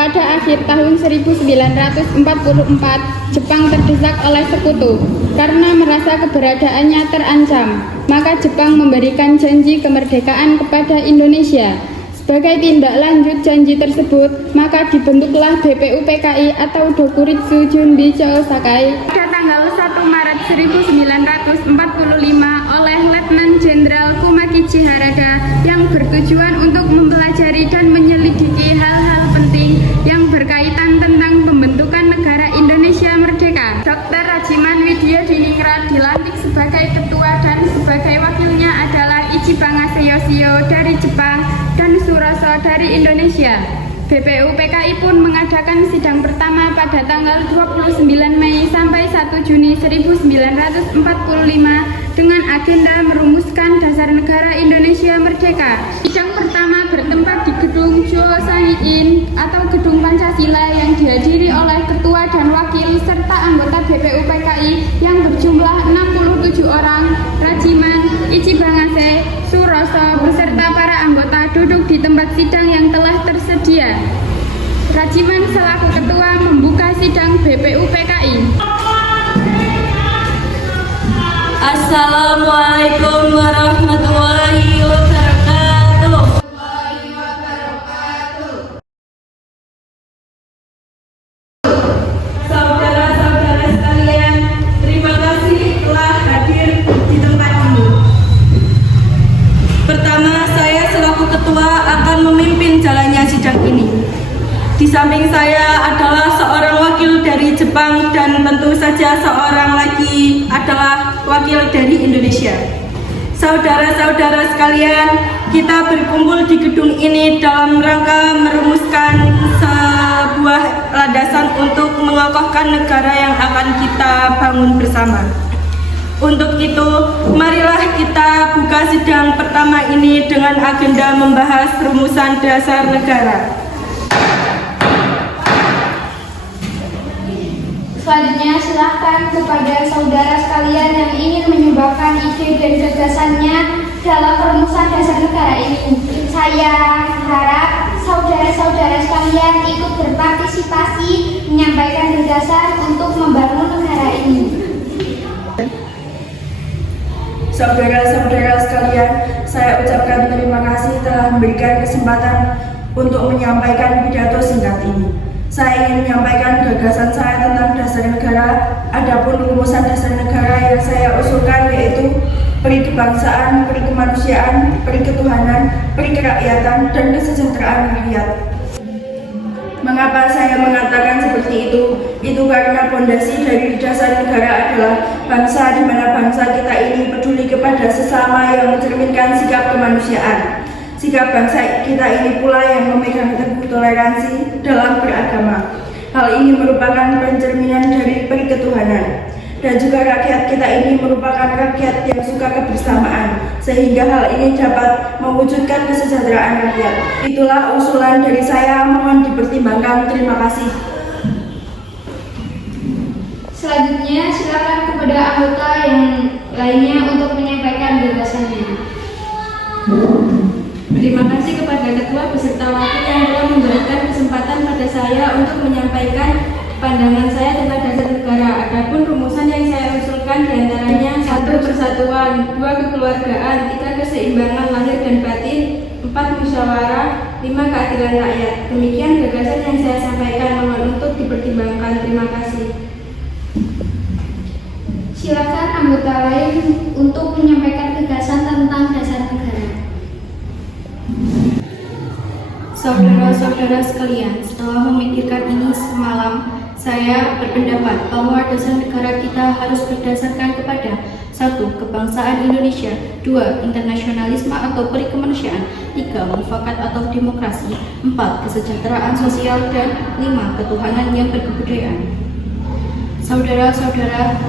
Pada akhir tahun 1944, Jepang terdesak oleh sekutu. Karena merasa keberadaannya terancam, maka Jepang memberikan janji kemerdekaan kepada Indonesia. Sebagai tindak lanjut janji tersebut, maka dibentuklah BPUPKI atau Dokuritsu Junbi Chosakai pada tanggal 1 Maret 1945 oleh Letnan Jenderal Kumakichi Harada yang bertujuan untuk mempelajari dan menyelidiki hal-hal penting yang berkaitan tentang pembentukan negara Indonesia merdeka. Dr. Rajiman Widya Diningrat dilantik sebagai ketua dan sebagai wakilnya adalah Ichibang Aseyosio dari Jepang dan Suroso dari Indonesia. BPUPKI pun mengadakan sidang pertama pada tanggal 29 Mei sampai 1 Juni 1945 dengan agenda merumuskan dasar negara Indonesia merdeka. Sidang pertama bertempat di Gedung Josangiin atau Gedung Pancasila yang dihadiri oleh ketua dan wakil serta anggota BPUPKI yang berjumlah 67 orang. Rajiman, Ichibang Ase, Suroso beserta para anggota duduk di tempat sidang yang telah tersedia. Rajiman selaku ketua membuka sidang BPUPKI. Assalamualaikum warahmatullahi wabarakatuh. Saudara-saudara sekalian, terima kasih telah hadir di tempat ini. Pertama, saya selaku ketua akan memimpin jalannya sidang ini. Di samping saya adalah seorang wakil dari Jepang dan tentu saja seorang lagi adalah wakil dari Indonesia. Saudara-saudara sekalian, kita berkumpul di gedung ini dalam rangka merumuskan sebuah landasan untuk mengokohkan negara yang akan kita bangun bersama. Untuk itu, marilah kita buka sidang pertama ini dengan agenda membahas rumusan dasar negara. Selanjutnya, silakan kepada saudara sekalian yang ingin menyumbangkan ide dan gagasannya dalam perumusan dasar negara ini. Saya harap saudara-saudara sekalian ikut berpartisipasi menyampaikan gagasan untuk membangun negara ini. Saudara-saudara sekalian, saya ucapkan terima kasih telah memberikan kesempatan untuk menyampaikan pidato singkat ini. Saya ingin menyampaikan gagasan saya tentang dasar negara. Adapun rumusan dasar negara yang saya usulkan yaitu peri kebangsaan, peri kemanusiaan, peri ketuhanan, peri kerakyatan, dan kesejahteraan rakyat. Mengapa saya mengatakan seperti itu? Itu karena fondasi dari dasar negara adalah bangsa, di mana bangsa kita ini peduli kepada sesama yang mencerminkan sikap kemanusiaan. Sikap bangsa kita ini pula yang memegang teguh toleransi dalam beragama. Hal ini merupakan pencerminan dari peri ketuhanan. Dan juga rakyat kita ini merupakan rakyat yang suka kebersamaan, sehingga hal ini dapat mewujudkan kesejahteraan rakyat. Itulah usulan dari saya, mohon dipertimbangkan. Terima kasih. Selanjutnya, silakan kepada anggota yang lainnya untuk menyampaikan gagasannya. Terima kasih kepada ketua beserta wakil yang telah memberikan kesempatan pada saya untuk menyampaikan pandangan saya tentang dasar negara. Adapun rumusan yang saya usulkan diantaranya 1. Persatuan, 2. Kekeluargaan, 3. Keseimbangan lahir dan batin, 4. Musyawarah, 5. Keadilan rakyat. Demikian gagasan yang saya sampaikan, mohon untuk dipertimbangkan. Terima kasih. Silakan anggota lain untuk menyampaikan gagasan tentang dasar negara. Saudara-saudara sekalian, setelah memikirkan ini semalam, saya berpendapat bahwa dasar negara kita harus berdasarkan kepada 1. Kebangsaan Indonesia, 2. Internasionalisme atau peri kemanusiaan, 3. Mufakat atau demokrasi, 4. Kesejahteraan sosial, dan 5. Ketuhanan yang berkebudayaan. Saudara-saudara,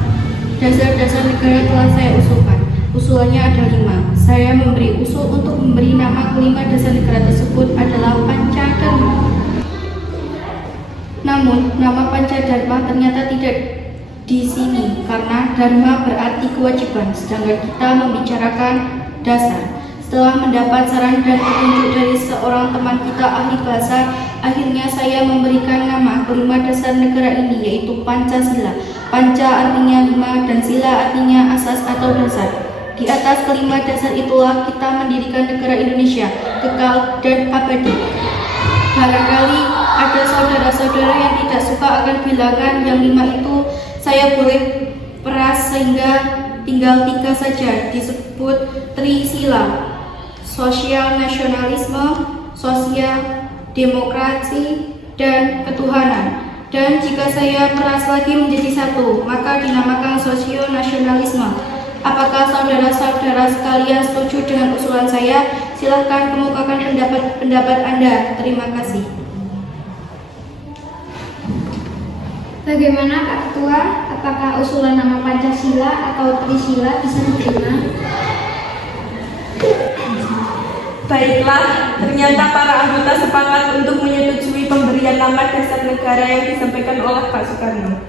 dasar-dasar negara telah saya usulkan. Usulannya ada 5. Saya memberi usul untuk memberi nama kelima dasar negara tersebut adalah Pancadharma. Namun, nama Pancadharma ternyata tidak di sini karena dharma berarti kewajiban, sedangkan kita membicarakan dasar. Setelah mendapat saran dan petunjuk dari seorang teman kita ahli bahasa Akhirnya saya memberikan nama kelima dasar negara ini, yaitu Pancasila. Panca artinya lima dan sila artinya asas atau dasar. Di atas kelima dasar itulah kita mendirikan negara Indonesia, kekal dan abadi. Barangkali ada saudara-saudara yang tidak suka akan bilangan yang lima itu, saya boleh peras sehingga tinggal tiga saja, disebut Trisila: sosial nasionalisme, sosial demokrasi, dan ketuhanan. Dan jika saya peras lagi menjadi satu, maka dinamakan sosio nasionalisme. Apakah saudara-saudara sekalian setuju dengan usulan saya? Silahkan kemukakan pendapat Anda. Terima kasih. Bagaimana Pak Ketua? Apakah usulan nama Pancasila atau Trisila bisa diterima? Baiklah, ternyata para anggota sepakat untuk menyetujui pemberian nama dasar negara yang disampaikan oleh Pak Soekarno.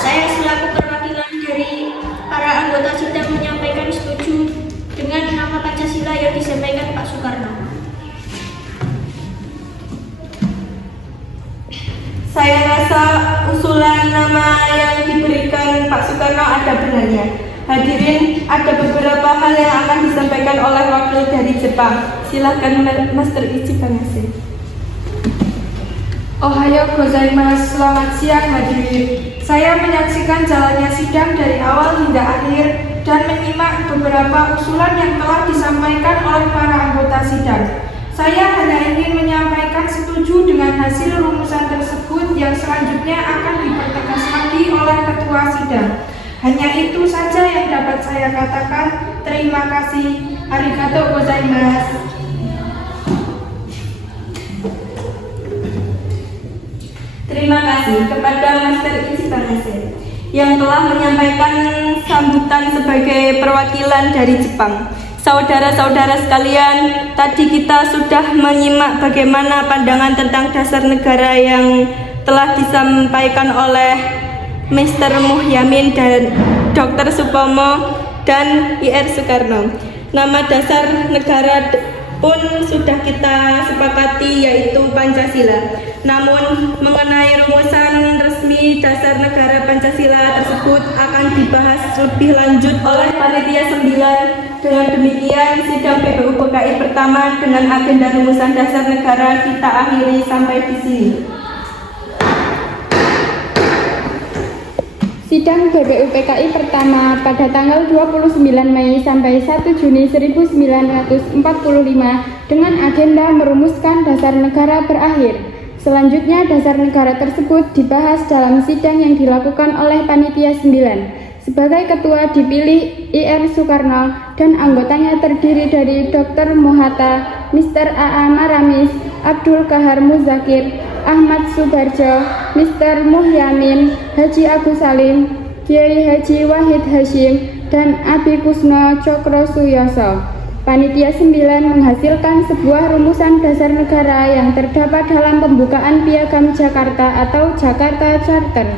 Saya selaku perwakilan dari para anggota sidang menyampaikan setuju dengan nama Pancasila yang disampaikan Pak Soekarno. Saya rasa usulan nama yang diberikan Pak Soekarno ada benarnya. Hadirin, ada beberapa hal yang akan disampaikan oleh wakil dari Jepang. Silakan Master Ichibanase. Ohayo gozaimasu, selamat siang hadirin. Saya menyaksikan jalannya sidang dari awal hingga akhir dan menyimak beberapa usulan yang telah disampaikan oleh para anggota sidang. Saya hanya ingin menyampaikan setuju dengan hasil rumusan tersebut yang selanjutnya akan dipertegas lagi oleh ketua sidang. Hanya itu saja yang dapat saya katakan. Terima kasih. Arigatou gozaimasu. Terima kasih kepada Master Ichibanase yang telah menyampaikan sambutan sebagai perwakilan dari Jepang. Saudara-saudara sekalian, tadi kita sudah menyimak bagaimana pandangan tentang dasar negara yang telah disampaikan oleh Mr. Muhyamin dan Dr. Supomo dan IR Soekarno. Nama dasar negara pun sudah kita sepakati, yaitu Pancasila. Namun mengenai rumusan resmi dasar negara Pancasila tersebut akan dibahas lebih lanjut oleh Panitia 9. Dengan demikian sidang PBU PKI pertama dengan agenda rumusan dasar negara kita akhiri sampai di sini. Sidang PBU PKI pertama pada tanggal 29 Mei sampai 1 Juni 1945 dengan agenda merumuskan dasar negara berakhir. Selanjutnya dasar negara tersebut dibahas dalam sidang yang dilakukan oleh Panitia 9. Sebagai ketua dipilih IR Soekarno dan anggotanya terdiri dari Dr. Mohatta, Mr. A.A. Maramis, Abdul Kahar Muzakir, Ahmad Subarjo, Mr. Muhyamin, Haji Agus Salim, Kiai Haji Wahid Hashim, dan Abi Kusno Cokro Suyoso. Panitia 9 menghasilkan sebuah rumusan dasar negara yang terdapat dalam pembukaan Piagam Jakarta atau Jakarta Charter.